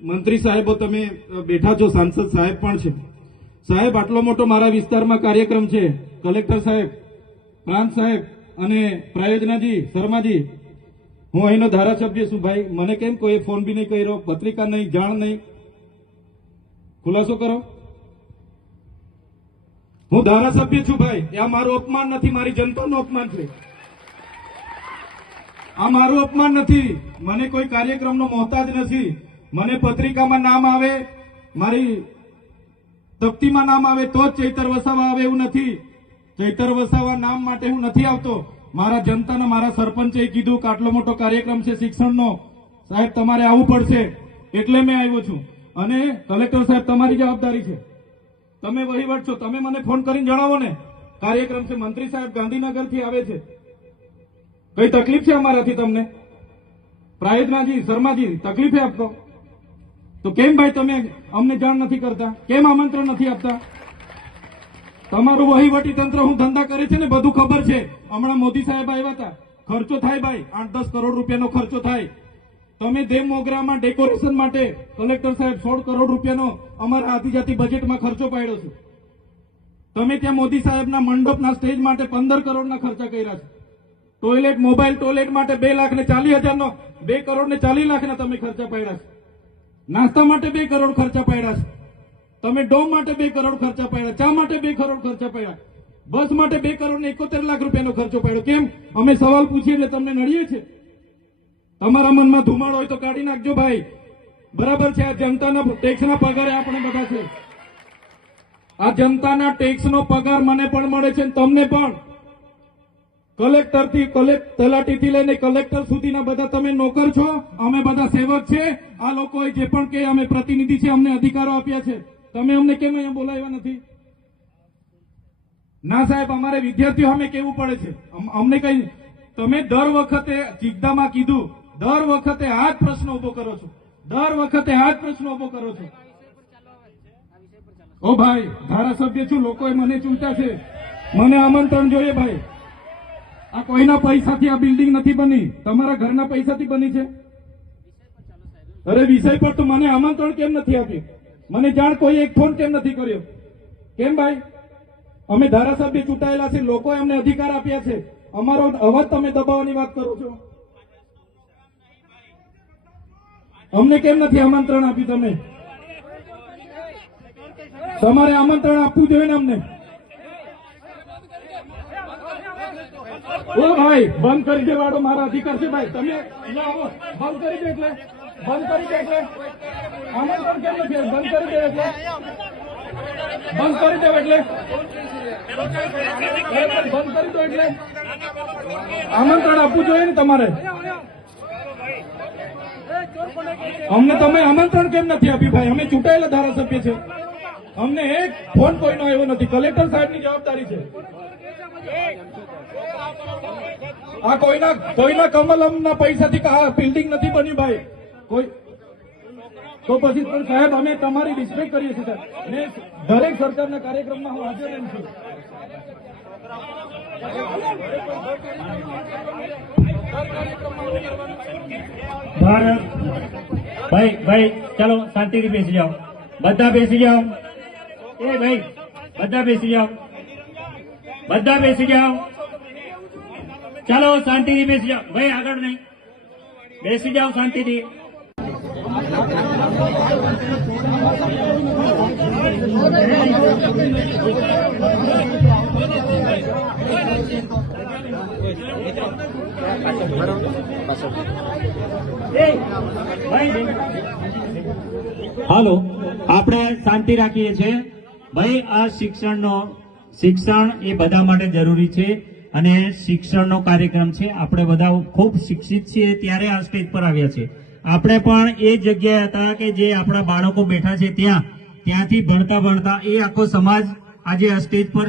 મંત્રી સાહેબો તમે બેઠા છો, સાંસદ સાહેબ પણ છે. સાહેબ, આટલો મોટો મારા વિસ્તારમાં કાર્યક્રમ છે. કલેક્ટર સાહેબ, પ્રાંત સાહેબ અને પ્રાયોજનાજી, શર્માજી, હું અહીંનો ધારાસભ્ય છું ભાઈ. મને કેમ કોઈ ફોન બી નહીં કર્યો, પત્રિકા નહીં, જાણ નહીં, ખુલાસો કરો. હું ધારાસભ્ય છું ભાઈ. આ મારું અપમાન નથી, મારી જનતાનું અપમાન છે. આ મારું અપમાન નથી. મને કોઈ કાર્યક્રમનો મોહતાજ નથી. મને પત્રિકામાં નામ આવે, મારી તકતીમાં નામ આવે તો જ ચૈતર વસાવા આવે એવું નથી. ચૈતર વસાવા નામ માટે હું નથી આવતો. મારા જનતાના, મારા સરપંચે કીધું કે આટલો મોટો કાર્યક્રમ છે શિક્ષણનો, સાહેબ તમારે આવવું પડશે, એટલે મેં આવ્યો છું. અને કલેક્ટર સાહેબ, તમારી જવાબદારી છે, તમે વહીવટ છો, તમે મને ફોન કરીને જણાવો ને કાર્યક્રમ છે. મંત્રી સાહેબ ગાંધીનગરથી આવે છે, કઈ તકલીફ છે અમારાથી તમને? પ્રાયોજનાજી, શર્માજી, તકલીફ છે આપતો તો કેમ ભાઈ તમે અમને જાણ નથી કરતા? કેમ આમંત્રણ નથી આપતા? તમારું વહીવટી તંત્ર હું ધંધા કરે છે ને બધું ખબર છે. હમણાં મોદી સાહેબ આવ્યા હતા, ખર્ચો થાય ભાઈ, 8-10 કરોડ રૂપિયાનો ખર્ચો થાય. તમે દેવ મોગરામાં ડેકોરેશન માટે કલેક્ટર સાહેબ 16 કરોડ રૂપિયાનો અમારા આદિજાતિ બજેટમાં ખર્ચો પાડ્યો છે. તમે ત્યાં મોદી સાહેબના મંડપના સ્ટેજ માટે 15 કરોડના ખર્ચા કર્યા છે. ટોયલેટ, મોબાઈલ ટોયલેટ માટે 2,40,000નો 2 કરોડ ને 40 લાખના તમે ખર્ચા પાડ્યા છે. નાસ્તા માટે 2 કરોડ ખર્ચા પાડ્યા છે. તમે ડોમ માટે 2 કરોડ ખર્ચા પાડ્યા, ચા માટે 2 કરોડ ખર્ચા પાડ્યા, બસ માટે 2 કરોડ ને 71 લાખ રૂપિયાનો ખર્ચો પાડ્યો. કેમ? અમે સવાલ પૂછીએ એટલે તમને નડીએ છે? તમારા મનમાં ધુમાડો હોય તો કાઢી નાખજો ભાઈ. બરાબર છે, આ જનતાના ટેક્સના પગારે આપણે બધા છે. આ જનતાના ટેક્સનો પગાર મને પણ મળે છે, તમને પણ. કલેક્ટરથી તલાટીથી લઈને કલેક્ટર સુધીના બધા તમે નોકર છો, અમે બધા સેવક છે. આ લોકોએ જે પણ કે અમે પ્રતિનિધિ છે, અમને અધિકારો આપ્યા છે. તમે અમને કેમ અહીંયા બોલાવ્યા નથી? ના સાહેબ, અમારે વિદ્યાર્થીઓ અમે કેવું પડે છે. અમને કઈ, તમે દર વખતે ચિકદામાં કીધું, દર વખતે આ જ પ્રશ્ન ઉભો કરો છો, દર વખતે આ જ પ્રશ્ન ઉભો કરો છો. ઓ ભાઈ, ધારાસભ્ય છું, લોકોએ મને ચૂંટ્યા છે, મને આમંત્રણ જોઈએ ભાઈ. આ કોઈના પૈસાથી આ બિલ્ડિંગ નથી બની, તમારા ઘરના પૈસાથી બની છે. અરે વિષય પર તો મને આમંત્રણ કેમ નથી આપ્યું? મને જાણ કોઈ એક ફોન કેમ નથી કર્યો? કેમ ભાઈ? અમે ધારાસભ્ય ચૂંટાયેલા છે, લોકોએ અમને અધિકાર આપ્યા છે. અમારો અવાજ તમે દબાવવાની વાત કરો છો. અમને કેમ નથી આમંત્રણ આપ્યું? તમે તમારે આમંત્રણ આપવું જોઈએ ને અમને. ઓ ભાઈ, બંધ કરી દેવાડો, મારા અધિકાર છે ભાઈ. તમે આવો, બંધ કરી દે એટલે, બંધ કરી દે એટલે આમંત્રણ કેમ નથી? બંધ કરી દે એટલે, બંધ કરી દો એટલે, બંધ કરી દો એટલે આમંત્રણ આપવું જોઈએ ને તમારે. અમને તમે આમંત્રણ કેમ નથી આપ્યું ભાઈ? અમે ચૂંટાયેલા ધારાસભ્ય છે, અમને એક ફોન કોઈનો આવ્યો નથી. કલેક્ટર સાહેબની જવાબદારી છે. આ કોઈના કમલમના પૈસાથી આ બિલ્ડિંગ નથી બની ભાઈ. કોઈ તો પછી પણ સાહેબ, અમે તમારી રિસ્પેક્ટ કરીએ છીએ ને દરેક સરકારના કાર્યક્રમમાં હું હાજર રહું છું. ભારત ભાઈ, ભાઈ ચાલો શાંતિથી બેસી જાઓ, બધા બેસી જાઓ. એ ભાઈ, બધા બેસી જાઓ, બધા બેસી જાઓ. ચાલો શાંતિથી બેસી જાઓ ભાઈ, આગળ નહીં, બેસી જાઓ શાંતિથી. હાલો, આપણે શાંતિ રાખીએ છીએ ભાઈ. આ શિક્ષણ એ બધા માટે જરૂરી છે અને શિક્ષણનો કાર્યક્રમ છે. આપણે બધા ખૂબ શિક્ષિત છીએ ત્યારે આ સ્ટેજ પર આવ્યા છે. આપણે પણ એ જગ્યાએ હતા કે જે આપણા બાળકો બેઠા છે ત્યાંથી ભણતા એ આખો સમાજ આજે આ સ્ટેજ પર